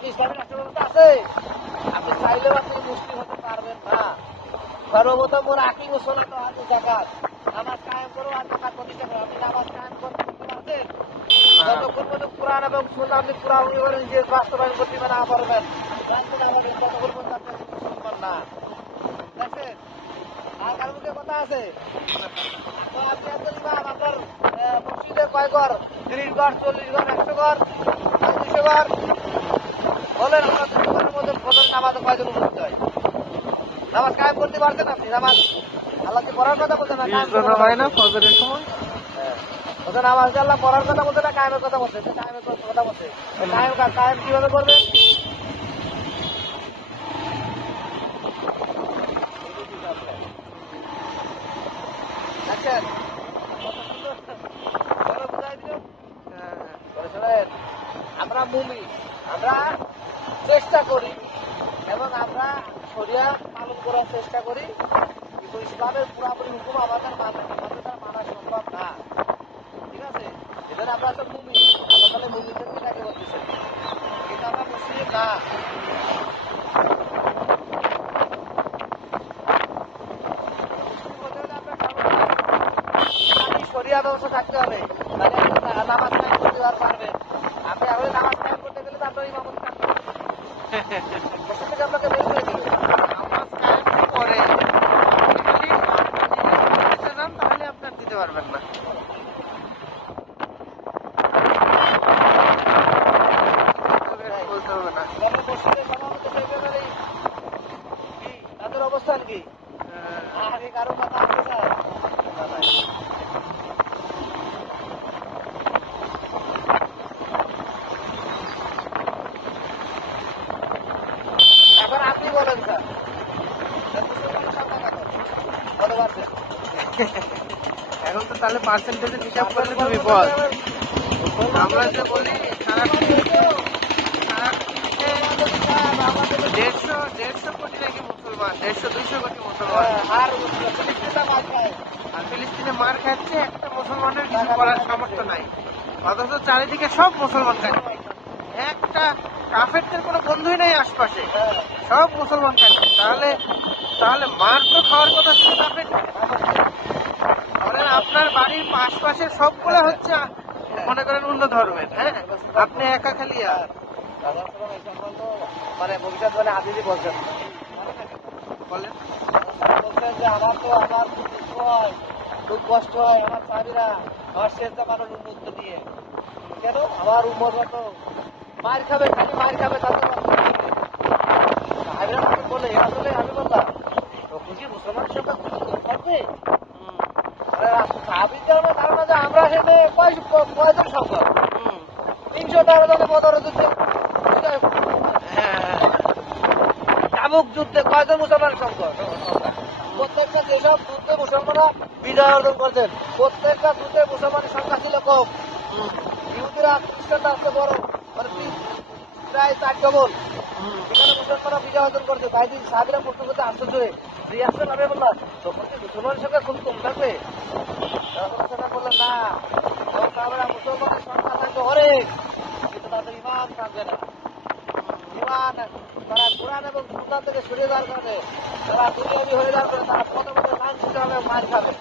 কি ইসলামী রাষ্ট্র ব্যবস্থা আছে? আপনি চাইলেও আপনি মুসলিম হতে পারবেন না। সর্বপ্রথম বলে আকিম মুসলমান তো জাকাত, নামাজ কায়েম করো আর জাকাত প্রতিষ্ঠা করো। আপনি নামাজ কায়েম করতে পারছেন? যতক্ষণ পর্যন্ত কোরআন এবং সুন্নাহ আপনি পুরাপুরি নিজে বাস্তবায়ন করতে না পারবেন, ততক্ষণ পর্যন্ত আপনি মুসলমান না। দেখছেন? আর কারোর মুখে কথা আছে? আপনি একজন ইমাম, আপনার মসজিদে কয় ঘর? 30 ঘর, 40 ঘর, 100 ঘর, 200 ঘর? বলেন আপনার ঘরের মধ্যে ফজর নামাজে কয়জন উপস্থিত হয়? নামাজ কায়েম করতে পারছেন আপনি? নামাজ আল্লাহকে পড়ার কথা বলছেন না, হয় না ফজরের সময়? ওদের নামাজ আল্লাহ পড়ার কথা বলছে না, কায়েমের কথা বলছে? কায়েমের কথা বলছে। কায়েম কিভাবে করবেন? দেখছেন বুঝাই দিল। আমরা মুমিন, আমরা চেষ্টা করি এবং আমরা শরিয়া পালন করার চেষ্টা করি, কিন্তু ইসলামের পুরাপুরি হুকুম আমাদের মানা সম্ভব না। ঠিক আছে? এদের আমরা তো মুমিন, আল্লাহ তাআলা মুমিনদেরকে তাকে বলতেছেন, কিন্তু আমরা মুসলিম না। শরিয়া ব্যবস্থা থাকতে হবে, তাহলে নামাজ কায়েম করতে পারবেন। আপনি আগে নামাজ কায়েম করতে গেলে তো আপনার ইমামতি থাকতে হবে, থেকে আপনাকে বের করে দিবে। নামাজ কায়েম করে তাহলে আপনার দিতে পারবেন না। বলতে হবে না তাদের অবস্থান কি? আগে কারো কথা আছে স্যার? এখন আপনি বলেন স্যার, এখন তো তাহলে পার্সেন্টেজের হিসাব করলে তো বিপদ। আমরা যে বলি সারা পৃথিবীতে 150 কোটি নাকি মুসলমান, 150-200 কোটি মুসলমান, আর ফিলিস্তিনে মার খাচ্ছে, একটা মুসলমানের কিছু করার সামর্থ্য নাই, অথচ চারিদিকে সব মুসলমান খাচ্ছে। একটা কাফেরদের কোনো বন্ধুই নেই আশপাশে, সব মুসলমান খাচ্ছে। তাহলে মার তো খাওয়ার কথা ছিল কাফের। ধরেন আপনার বাড়ির আশপাশের সবগুলো হচ্ছে মনে করেন অন্য ধর্মের, হ্যাঁ, আপনি একা খালি মানে ভবিষ্যৎ মানে আদিজি বলছেন, বলেন বলছেন যে আমার তো আমার খুব কষ্ট হয়, আমার সাহাবীরা আমার শেষ জামানোর উন্মুক্ত নিয়ে, কেন আমার উম্মতরা তো মার খাবে, খালি মার খাবে, তাদের সাহাবীরা আমাকে বলে, আসলে আমি বললাম তো খুশি মুসলমান সংখ্যা খুশি থাকবে। সাহাবীদের আমার ধারণা যে আমরা হেঁটে কয়জন সংখ্যক 300 বদর যুদ্ধে, তাবুক যুদ্ধে কয়জন মুসলমান সংখ্যক? প্রত্যেকটা যেসব যুদ্ধে মুসলমানরা বিজয় অর্জন করছেন, প্রত্যেকটা যুদ্ধে মুসলমানের সংখ্যা ছিল কম। ইহুদিরা খ্রিস্টানরা আসতে বড়, মানে প্রায় 4 ডবল। এখানে মুসলমানরা বিজয় অর্জন করছে। বাইরে সাহাবীরা প্রশ্ন করতে আশ্চর্য হয়ে রিয়াকশন হবে বললাম, তখন কি মুসলমানের সংখ্যা খুব কম থাকবে? বললেন না, মুসলমানের সংখ্যা থাকবে অনেক, কিন্তু তাদের ইমান থাকবে না। ইমান তারা কোরআন এবং সুন্নাহ থেকে সরিয়ে যাওয়ার কারণে, তারা দুনিয়াবি হয়ে যাওয়ার কারণে তারা পদে পদে লাঞ্ছিত হবে, মার খাবে।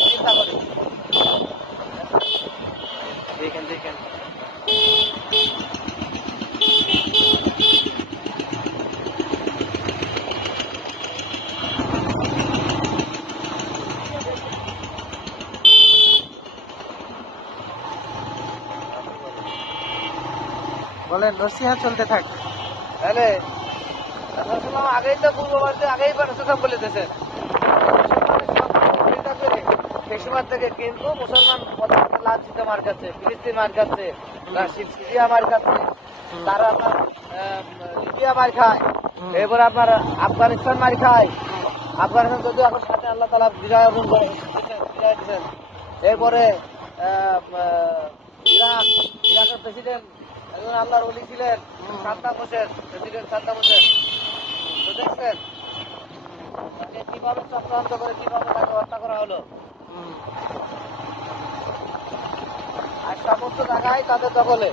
চিন্তা করি দেখেন বলেন, নসিহা চলতে থাক। তাহলে আগেই তো পূর্ববর্তী আগেই সব বলে দিয়েছেন সেই সময় থেকে, কিন্তু মুসলমান লাঞ্ছিত মার খাচ্ছে, ফিলিস্তিন মার খাচ্ছে, সিরিয়া মার খাচ্ছে, তারা আপনার লিবিয়া মার খায়, এরপরে আপনার আফগানিস্তান মার খায়। আফগানিস্তান যদিও এখন সাথে আল্লাহ তাআলা বিজয় অর্জন করে বিজয় দিচ্ছেন। এরপরে ইরাকের প্রেসিডেন্ট একজন আল্লাহর ওলি ছিলেন, সাদ্দাম হোসেন, প্রেসিডেন্ট সাদ্দাম হোসেন। তো দেখছেন তাকে কিভাবে চক্রান্ত করে কিভাবে তাকে হত্যা করা হলো। সমস্ত জায়গায় তাদের দখলে।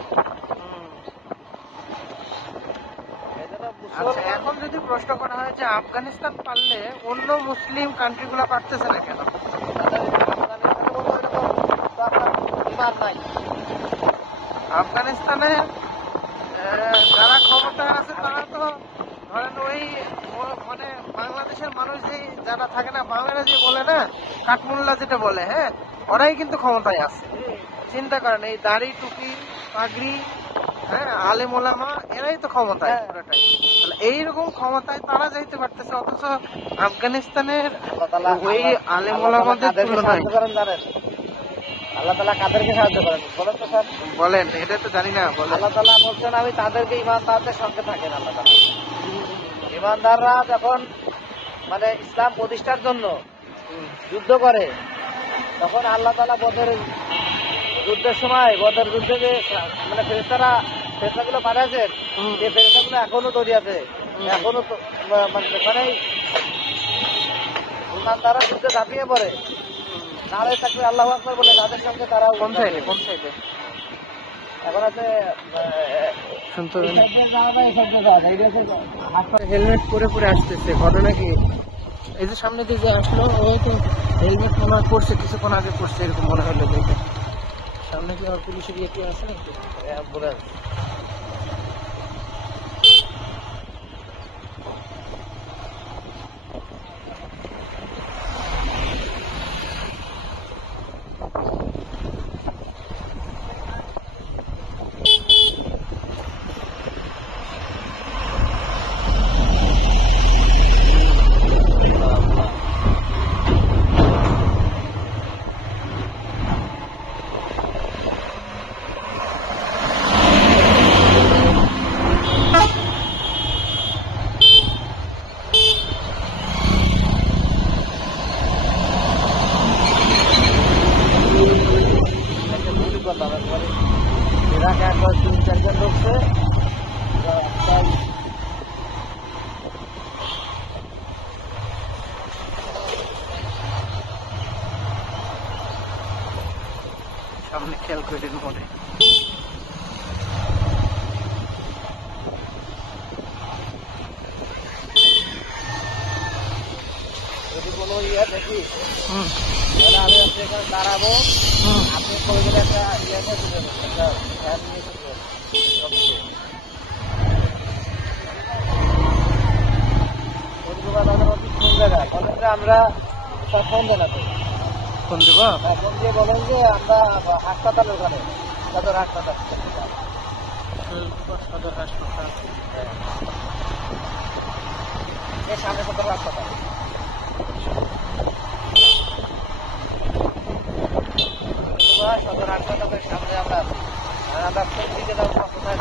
এই জন্য আচ্ছা, মুসলমান এখন যদি প্রশ্ন করা হয় যে আফগানিস্তান পারলে অন্য মুসলিম কান্ট্রিগুলো পারতেছে না কেন? তাদের আফগানিস্তানের মতো এরকম তো আপনার ইমান নাই। আফগানিস্তানে যারা ক্ষমতা আছে তারা তো ধরেন ওই মানে বাংলাদেশের মানুষ যে যারা থাকে না, বাংলারা যে বলে না কাঠমুল্লা যেটা বলে, হ্যাঁ, ওরাই কিন্তু ক্ষমতায় আছে। চিন্তা করেন, এই দাড়ি টুপি পাগড়ি, হ্যাঁ, আলেম ওলামা, এরাই তো ক্ষমতায় হ্যাঁ। পুরোটাই। তাহলে এইরকম ক্ষমতায় তারা যাইতে পারতেছে, অথচ আফগানিস্তানের আল্লাহ তাআলা ওই আলেম ওলামাদের কাদেরকে তুলনায়। সাহায্য করেন জানেন? আল্লাহ তাআলা কাদেরকে সাহায্য করেন বলেন তো স্যার? বলেন, এটা তো জানি না, বলেন। আল্লাহ তাআলা বলছেন আমি তাদেরকে ইমানদারদের সঙ্গে থাকেন। আল্লাহ তাআলা ইমানদাররা যখন মানে ইসলাম প্রতিষ্ঠার জন্য যুদ্ধ করে, তখন আল্লাহ তাআলা বদরের যুদ্ধের সময়, বদর যুদ্ধে যে মানে ফেরেশতাগুলো পাঠাচ্ছেন, যে ফেরেশতাগুলো এখনো তৈরি আছে, এখনো মানে যেখানেই ইমানদাররা যুদ্ধে ঝাঁপিয়ে পড়ে, নারে থাকবে আল্লাহু আকবার বলে তাদের সঙ্গে তারা কোন সাইডে, কোন সাইডে এখন আছে শুনতে হেলমেট পরে পরে আসতেছে। ঘটনা কি, এই যে সামনে দিয়ে যে আসলো, ও তো হেলমেট মনে হয় পড়ছে, কিছুক্ষণ আগে পড়ছে, এরকম মনে হলো। দেখে সামনে কি আর পুলিশের ইয়ে কি আছে নাকি? অ্যাম্বুলেন্স। ইরাকে একবার 3-4 জন ঢুকছে, সামনে খেয়াল করে মনে যদি কোনো ইয়ে দেখি তাহলে আমি হচ্ছে এখানে দাঁড়াবো, আপনি করে গেলে একটা ইয়ে নিয়ে চলে যাবেন, একটা ফ্যান নিয়ে চলে যাবেন। কোন জায়গায় বলেন যে আমরা ফোন দেন আপনি, ফোন দেব। ফোন দিয়ে বলেন যে আমরা হাসপাতাল, ওখানে সদর হাসপাতাল, সদর হাসপাতাল এর সামনে সদর হাসপাতাল। সদর হাসপাতালের সামনে আমরা আছি, আর আমরা কোন দিকে যাবো কোথায়